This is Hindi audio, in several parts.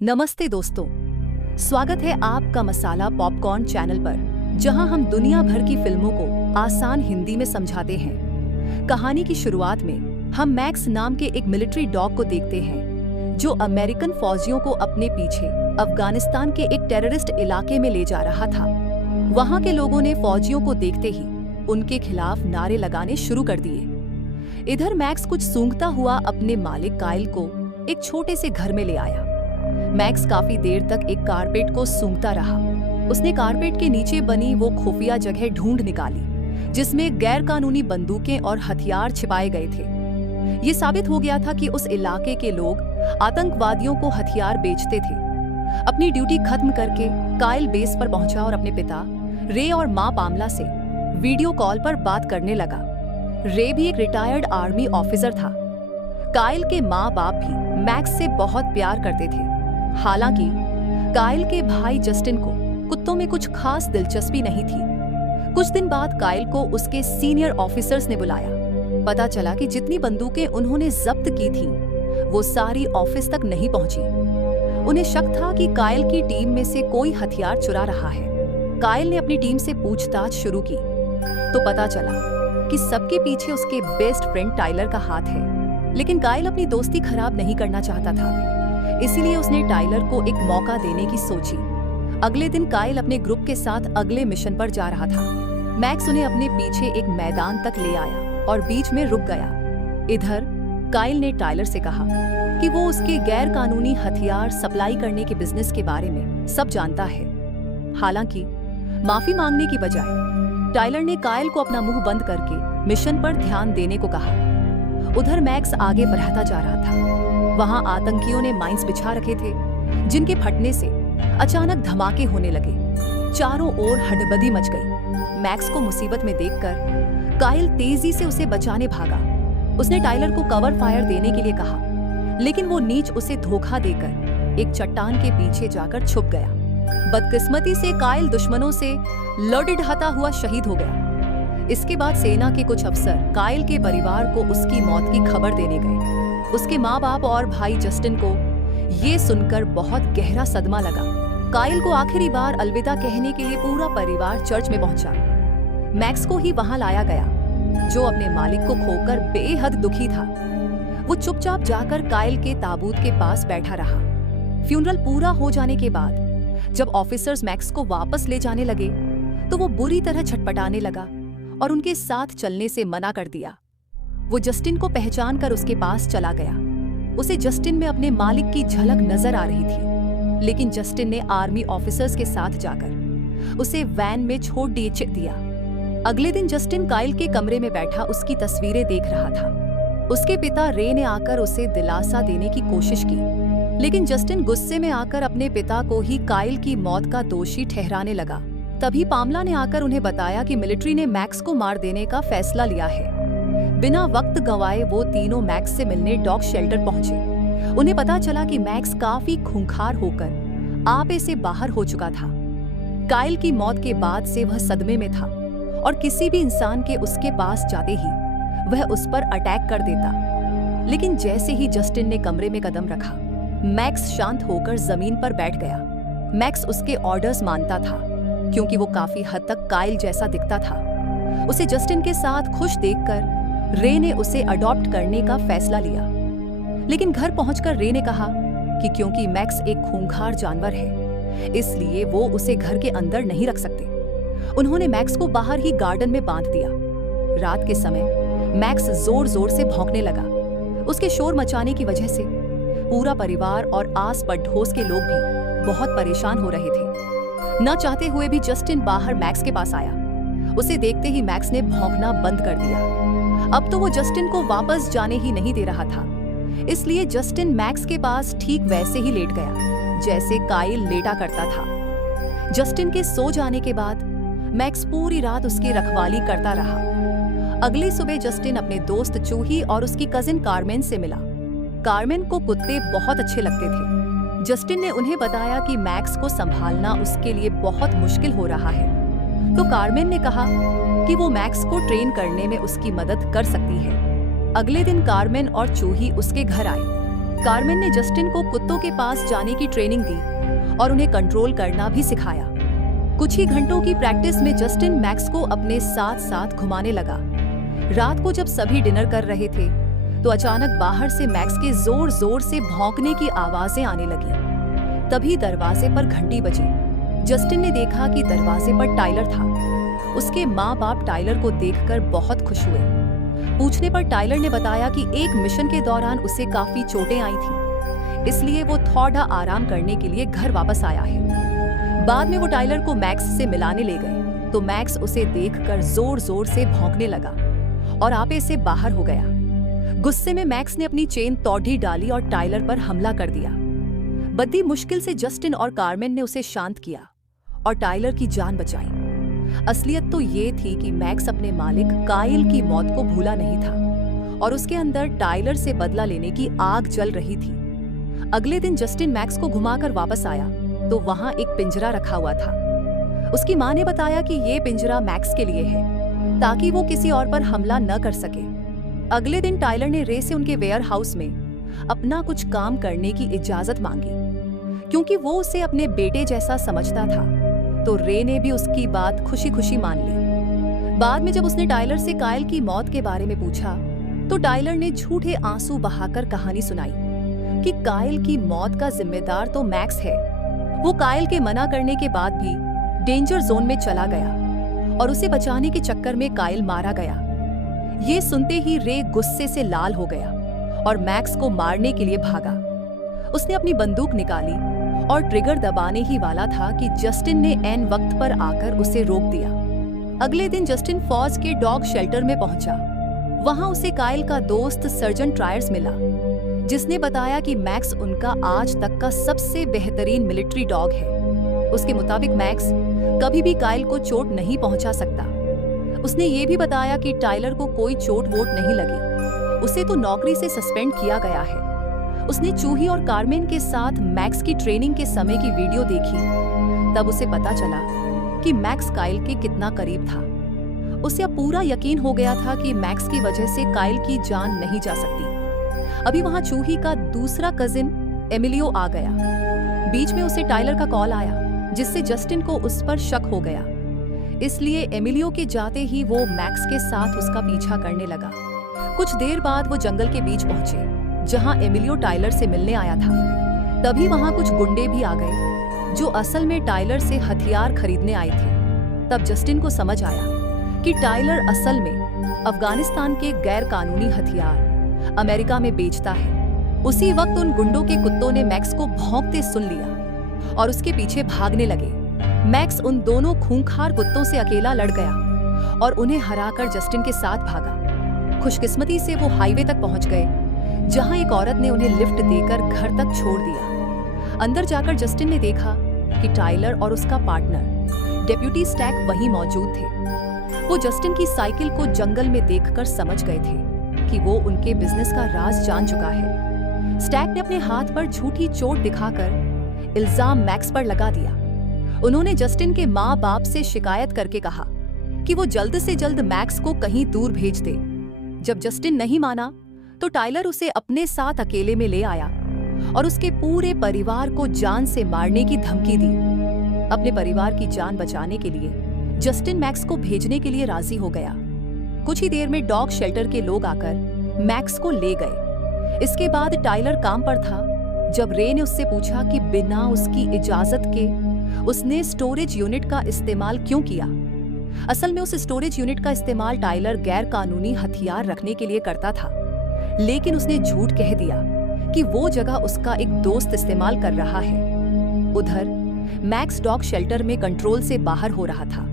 नमस्ते दोस्तों, स्वागत है आपका मसाला पॉपकॉर्न चैनल पर, जहां हम दुनिया भर की फिल्मों को आसान हिंदी में समझाते हैं। कहानी की शुरुआत में हम मैक्स नाम के एक मिलिट्री डॉग को देखते हैं, जो अमेरिकन फौजियों को अपने पीछे अफगानिस्तान के एक टेररिस्ट इलाके में ले जा रहा था। वहां के लोगों ने फौजियों को देखते ही उनके खिलाफ नारे लगाने शुरू कर दिए। इधर मैक्स कुछ सूंघता हुआ अपने मालिक काइल को एक छोटे से घर में ले आया। मैक्स काफी देर तक एक कारपेट को सूंघता रहा। उसने कारपेट के नीचे बनी वो खुफिया जगह ढूंढ निकाली, जिसमें गैरकानूनी बंदूकें और हथियार छिपाए गए थे। ये साबित हो गया था कि उस इलाके के लोग आतंकवादियों को हथियार बेचते थे। अपनी ड्यूटी खत्म करके काइल बेस पर पहुंचा और अपने पिता रे और मां पामला से वीडियो कॉल पर बात करने लगा। रे भी एक रिटायर्ड आर्मी ऑफिसर था। काइल के माँ बाप भी मैक्स से बहुत प्यार करते थे। हालांकि काइल के भाई जस्टिन को कुत्तों में कुछ खास दिलचस्पी नहीं थी। कुछ दिन बाद काइल को उसके सीनियर ऑफिसर्स ने बुलाया। पता चला कि जितनी बंदूकें उन्होंने जब्त की थी, वो सारी ऑफिस तक नहीं पहुंची। उन्हें शक था कि काइल की टीम में से कोई हथियार चुरा रहा है। काइल ने अपनी टीम से पूछताछ शुरू की, तो पता चला कि सबके पीछे उसके बेस्ट फ्रेंड टाइलर का हाथ है। लेकिन काइल अपनी दोस्ती खराब नहीं करना चाहता था, इसीलिए उसने टाइलर को एक मौका देने की सोची। अगले दिन काइल अपने ग्रुप के साथ अगले मिशन पर जा रहा था। मैक्स उन्हें अपने पीछे एक मैदान तक ले आया और बीच में रुक गया। इधर काइल ने टाइलर से कहा कि वो उसके गैर कानूनी हथियार सप्लाई करने के बिजनेस के बारे में सब जानता है। हालांकि माफी मांगने की बजाय टाइलर ने काइल को अपना मुंह बंद करके मिशन पर ध्यान देने को कहा। उधर मैक्स आगे बढ़ता जा रहा था। वहां आतंकियों ने माइंस बिछा रखे थे, जिनके फटने से अचानक धमाके होने लगे। चारों ओर हड़बड़ी मच गई। मैक्स को मुसीबत में देखकर काइल तेजी से उसे बचाने भागा। उसने टाइलर को कवर फायर देने के लिए कहा, लेकिन वो नीच उसे धोखा देकर एक चट्टान के पीछे जाकर छुप गया। बदकिस्मती से काइल दुश्मनों से लड़खड़ाता हुआ शहीद हो गया। इसके बाद सेना के कुछ अफसर काइल के परिवार को उसकी मौत की खबर देने गए। उसके माँ बाप और भाई जस्टिन को ये सुनकर बहुत गहरा सदमा लगा। काइल को आखिरी बार अलविदा कहने के लिए पूरा परिवार चर्च में पहुंचा। मैक्स को ही वहां लाया गया, जो अपने मालिक को खोकर बेहद दुखी था। वो चुपचाप जाकर काइल के ताबूत के पास बैठा रहा। फ्यूनरल पूरा हो जाने के बाद जब ऑफिसर्स मैक्स को वापस ले जाने लगे, तो वो बुरी तरह छटपटाने लगा और उनके साथ चलने से मना कर दिया। वो जस्टिन को पहचान कर उसके पास चला गया। उसे जस्टिन में अपने मालिक की झलक नजर आ रही थी, लेकिन जस्टिन ने आर्मी ऑफिसर्स के साथ जाकर उसे वैन में छोड़ दिया। अगले दिन जस्टिन काइल के कमरे में बैठा उसकी तस्वीरें देख रहा था। उसके पिता रे ने आकर उसे दिलासा देने की कोशिश की, लेकिन जस्टिन गुस्से में आकर अपने पिता को ही काइल की मौत का दोषी ठहराने लगा। तभी पामला ने आकर उन्हें बताया कि मिलिट्री ने मैक्स को मार देने का फैसला लिया है। बिना वक्त गंवाए वो तीनों मैक्स से मिलने डॉग शेल्टर पहुंचे। उन्हें पता चला कि मैक्स काफी खूंखार होकर आपे से बाहर हो चुका था। काइल की मौत के बाद से वह सदमे में था और किसी भी इंसान के उसके पास जाते ही वह उस पर अटैक कर देता। लेकिन जैसे ही जस्टिन ने कमरे में कदम रखा, मैक्स शांत होकर जमीन पर बैठ गया। मैक्स उसके ऑर्डर्स मानता था, क्योंकि वो काफी हद तक काइल जैसा दिखता था। उसे जस्टिन के साथ खुश देखकर रे ने उसे अडॉप्ट करने का फैसला लिया। लेकिन घर पहुंचकर रे ने कहा कि क्योंकि मैक्स एक खूंखार जानवर है, इसलिए वो उसे घर के अंदर नहीं रख सकते। उन्होंने मैक्स को बाहर ही गार्डन में बांध दिया। रात के समय मैक्स जोर जोर से भौंकने लगा। उसके शोर मचाने की वजह से पूरा परिवार और आस पड़ोस के लोग भी बहुत परेशान हो रहे थे। न चाहते हुए भी जस्टिन बाहर मैक्स के पास आया। उसे देखते ही मैक्स ने भौंकना बंद कर दिया। अब तो वो जस्टिन को वापस जाने ही नहीं दे रहा था, इसलिए जस्टिन मैक्स के पास ठीक वैसे ही लेट गया जैसे काइल लेटा करता था। जस्टिन के सो जाने के बाद मैक्स पूरी रात उसकी रखवाली करता रहा। अगली सुबह जस्टिन अपने दोस्त चूही और उसकी कजिन कार्मेन से मिला। कार्मेन को कुत्ते बहुत अच्छे लगते थे। जस्टिन ने उन्हें बताया कि मैक्स को संभालना उसके लिए बहुत मुश्किल हो रहा है, तो कार्मेन ने कहा कि वो मैक्स को ट्रेन करने में उसकी मदद कर सकती है। अगले दिन कार्मेन और चूही उसके घर आए। कार्मेन ने जस्टिन को कुत्तों के पास जाने की ट्रेनिंग दी और उन्हें कंट्रोल करना भी सिखाया। कुछ ही घंटों की प्रैक्टिस में जस्टिन मैक्स को अपने साथ साथ घुमाने लगा। रात को जब सभी डिनर कर रहे थे तो अचानक बाहर से मैक्स के जोर जोर से भौंकने की आवाजें आने लगी। तभी दरवाजे पर घंटी बजी। जस्टिन ने देखा कि दरवाजे पर टाइलर था। उसके माँ बाप टाइलर को देखकर बहुत खुश हुए। पूछने पर टाइलर ने बताया कि एक मिशन के दौरान उसे काफी चोटें आई थी, इसलिए वो थोड़ा आराम करने के लिए घर वापस आया है। बाद में वो टाइलर को मैक्स से मिलाने ले गए तो मैक्स उसे देखकर जोर जोर से भौंकने लगा और आपे से बाहर हो गया। गुस्से में मैक्स ने अपनी चेन तोड़ डाली और टाइलर पर हमला कर दिया। बड़ी मुश्किल से जस्टिन और कार्मेन ने उसे शांत किया और टाइलर की जान बचाई। असलियत तो ये थी कि मैक्स अपने मालिक काइल की मौत को भूला नहीं था और उसके अंदर टाइलर से बदला लेने की आग जल रही थी। अगले दिन जस्टिन मैक्स को घुमाकर वापस आया तो वहां एक पिंजरा रखा हुआ था। उसकी मां ने बताया कि ये पिंजरा मैक्स के लिए है ताकि वो किसी और पर हमला न कर सके। अगले दिन टाइलर ने रे से उनके वेयर हाउस में अपना कुछ काम करने की इजाजत मांगी। क्योंकि वो उसे अपने बेटे जैसा समझता था तो रे ने भी उसकी बात खुशी खुशी मान ली। बाद में जब उसने टाइलर से काइल की मौत के बारे में पूछा तो टाइलर ने झूठे आंसू बहाकर कहानी सुनाई कि काइल की मौत का जिम्मेदार तो मैक्स है। वो काइल के मना करने के बाद भी डेंजर जोन में चला गया और उसे बचाने के चक्कर में काइल मारा गया। ये सुनते ही रे गुस्से से लाल हो गया और मैक्स को मारने के लिए भागा। उसने अपनी बंदूक निकाली और ट्रिगर दबाने ही वाला था कि जस्टिन ने ऐन वक्त पर आकर उसे रोक दिया। अगले दिन जस्टिन फौज के डॉग शेल्टर में पहुंचा। वहां उसे काइल का दोस्त सर्जन ट्रायर्स मिला, जिसने बताया कि मैक्स उनका आज तक का सबसे बेहतरीन मिलिट्री डॉग है। उसके मुताबिक मैक्स कभी भी काइल को चोट नहीं पहुंचा सकता। उसने ये भी बताया कि टाइलर को कोई चोट वोट नहीं लगी, उसे तो नौकरी से सस्पेंड किया गया है। उसने चूही और कार्मेन के साथ मैक्स की ट्रेनिंग के समय की वीडियो देखी। तब उसे पता चला कि मैक्स काइल के कितना करीब था। उसे अब पूरा यकीन हो गया था कि मैक्स की वजह से काइल की जान नहीं जा सकती। अभी वहां चूही का दूसरा कजिन एमिलियो आ गया। बीच में उसे टाइलर का कॉल आया जिससे जस्टिन को उस पर शक हो गया। इसलिए एमिलियो के जाते ही वो मैक्स के साथ उसका पीछा करने लगा। कुछ देर बाद वो जंगल के बीच पहुंचे जहां एमिलियो टाइलर से मिलने आया था। तभी वहां कुछ गुंडे भी आ गए जो असल में टाइलर से हथियार खरीदने आए थे। तब जस्टिन को समझ आया कि टाइलर असल में अफगानिस्तान के गैर कानूनी हथियार अमेरिका में बेचता है। उसी वक्त उन गुंडों के कुत्तों ने मैक्स को भौंकते सुन लिया और उसके पीछे भागने लगे। मैक्स उन दोनों खूंखार कुत्तों से अकेला लड़ गया और उन्हें हराकर जस्टिन के साथ भागा। खुशकिस्मती से वो हाईवे तक पहुंच गए जहां एक औरत ने उन्हें लिफ्ट देकर घर तक छोड़ दिया। अंदर जाकर जस्टिन ने देखा कि टाइलर और उसका पार्टनर डेप्यूटी स्टैक वहीं मौजूद थे। वो जस्टिन की साइकिल को जंगल में देखकर समझ गए थे कि वो उनके बिजनेस का राज जान चुका है। स्टैक ने अपने हाथ पर झूठी चोट दिखाकर इल्जाम मैक्स पर लगा दिया। उन्होंने जस्टिन के माँ बाप से शिकायत करके कहा कि वो जल्द से जल्द मैक्स को कहीं दूर भेज दे। जब जस्टिन नहीं माना तो टाइलर उसे अपने साथ अकेले में ले आया और उसके पूरे परिवार को जान से मारने की धमकी दी। अपने परिवार की जान बचाने के लिए जस्टिन मैक्स को भेजने के लिए राजी हो गया। कुछ ही देर में डॉग शेल्टर के लोग आकर मैक्स को ले गए। इसके बाद टाइलर काम पर था जब रे ने उससे पूछा कि बिना उसकी इजाजत के उसने स्टोरेज यूनिट का इस्तेमाल क्यों किया। असल में उस स्टोरेज यूनिट का इस्तेमाल टाइलर गैर कानूनी हथियार रखने के लिए करता था, लेकिन उसने झूठ कह दिया कि वो जगह उसका एक दोस्त इस्तेमाल कर रहा है। उधर मैक्स डॉग शेल्टर में कंट्रोल से बाहर हो रहा था।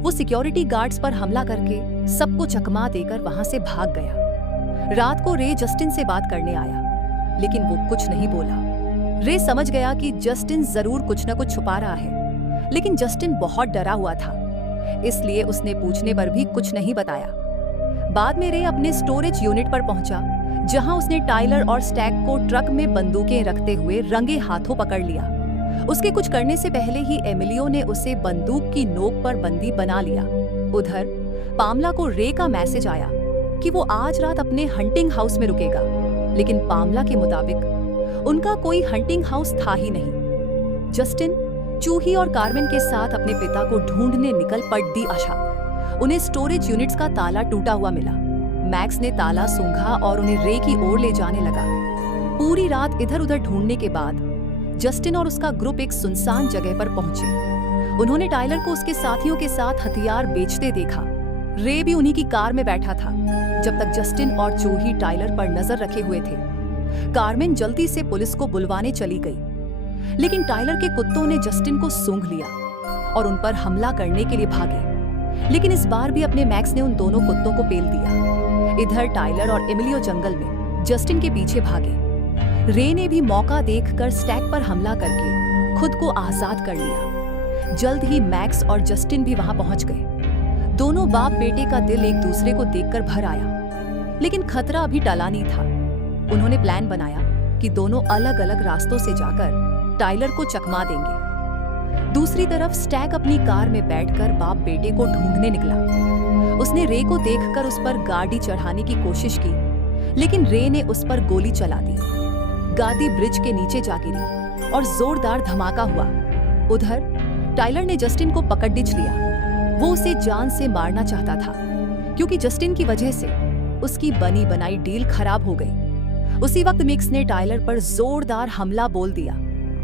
वो सिक्योरिटी गार्ड्स पर हमला करके सबको चकमा देकर वहां से भाग गया। रात को रे जस्टिन से बात करने आया, लेकिन वो कुछ नहीं बोला। रे समझ गया कि जस्टिन जरूर कुछ न कुछ छुपा रहा है, लेकिन जस्टिन बहुत डरा हुआ था, इसलिए उसने पूछने पर भी कुछ नहीं बताया। बाद में रे अपने स्टोरेज यूनिट पर पहुंचा, जहां उसने टाइलर और स्टैक को ट्रक में बंदूकें रखते हुए रंगे हाथों पकड़ लिया। उसके कुछ करने से पहले ही एमिलियो ने उसे बंदूक की नोक पर बंदी बना लिया। उधर पामला को रे का मैसेज आया कि वो आज रात अपने हंटिंग हाउस में रुकेगा, लेकिन पामला के मुताबिक उनका कोई हंटिंग हाउस था ही नहीं। जस्टिन चूही और कार्मेन के साथ अपने पिता को ढूंढने निकल पड़ी आशा। उन्हें स्टोरेज यूनिट्स का ताला टूटा हुआ मिला। मैक्स ने ताला सूंघा और उन्हें रे की ओर ले जाने लगा। पूरी रात इधर उधर ढूंढने के बाद जस्टिन और उसका ग्रुप एक सुनसान जगह पर पहुंचे। उन्होंने टाइलर को उसके साथियों के साथ हथियार बेचते देखा। रे भी उन्हीं की कार में बैठा था। जब तक जस्टिन और चूही टाइलर पर नजर रखे हुए थे, कार्मेन जल्दी से पुलिस को बुलवाने चली गई। लेकिन टाइलर के कुत्तों ने जस्टिन को सूंघ लिया और उन पर हमला करने के लिए भागे। लेकिन इस बार भी अपने मैक्स ने उन दोनों कुत्तों को पेल दिया। इधर टाइलर और एमिलियो जंगल में जस्टिन के पीछे भागे। रे ने भी मौका देखकर स्टैक पर हमला करके खुद को आजाद कर लिया। जल्द ही मैक्स और जस्टिन भी वहां पहुंच गए। दोनों बाप बेटे का दिल एक दूसरे को देखकर भर आया। लेकिन खतरा अभी टला नहीं था। उन्होंने प्लान बनाया कि दोनों अलग अलग रास्तों से जाकर टाइलर को चकमा देंगे। दूसरी तरफ स्टैक अपनी कार में बैठकर बाप बेटे को ढूंढने निकला। उसने रे को देखकर उस पर गाड़ी चढ़ाने की कोशिश की, लेकिन रे ने उस पर गोली चला दी। गाड़ी ब्रिज के नीचे जा गिरी और जोरदार धमाका हुआ। उधर टाइलर ने जस्टिन को पकड़ लिया। वो उसे जान से मारना चाहता था, क्योंकि जस्टिन की वजह से उसकी बनी बनाई डील खराब हो गई। उसी वक्त मिक्स ने टाइलर पर जोरदार हमला बोल दिया।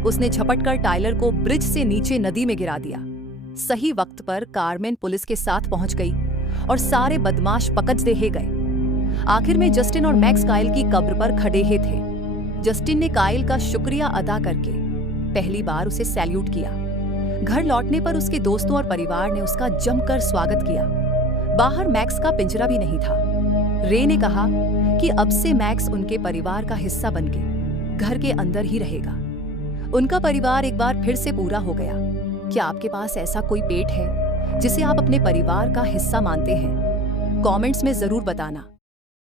उसने झपटकर टाइलर को ब्रिज से नीचे नदी में गिरा दिया। सही वक्त पर कार्मेन पुलिस के साथ पहुंच गई और सारे बदमाश पकड़ देहे गए। आखिर में जस्टिन और मैक्स काइल की कब्र पर खड़े ही थे। जस्टिन ने काइल का शुक्रिया अदा करके पहली बार उसे सैल्यूट किया। घर लौटने पर उसके दोस्तों और परिवार ने उसका जमकर स्वागत किया। बाहर मैक्स का पिंजरा भी नहीं था। रे ने कहा कि अब से मैक्स उनके परिवार का हिस्सा बनके घर के अंदर ही रहेगा। उनका परिवार एक बार फिर से पूरा हो गया। क्या आपके पास ऐसा कोई पेट है जिसे आप अपने परिवार का हिस्सा मानते हैं? कमेंट्स में जरूर बताना।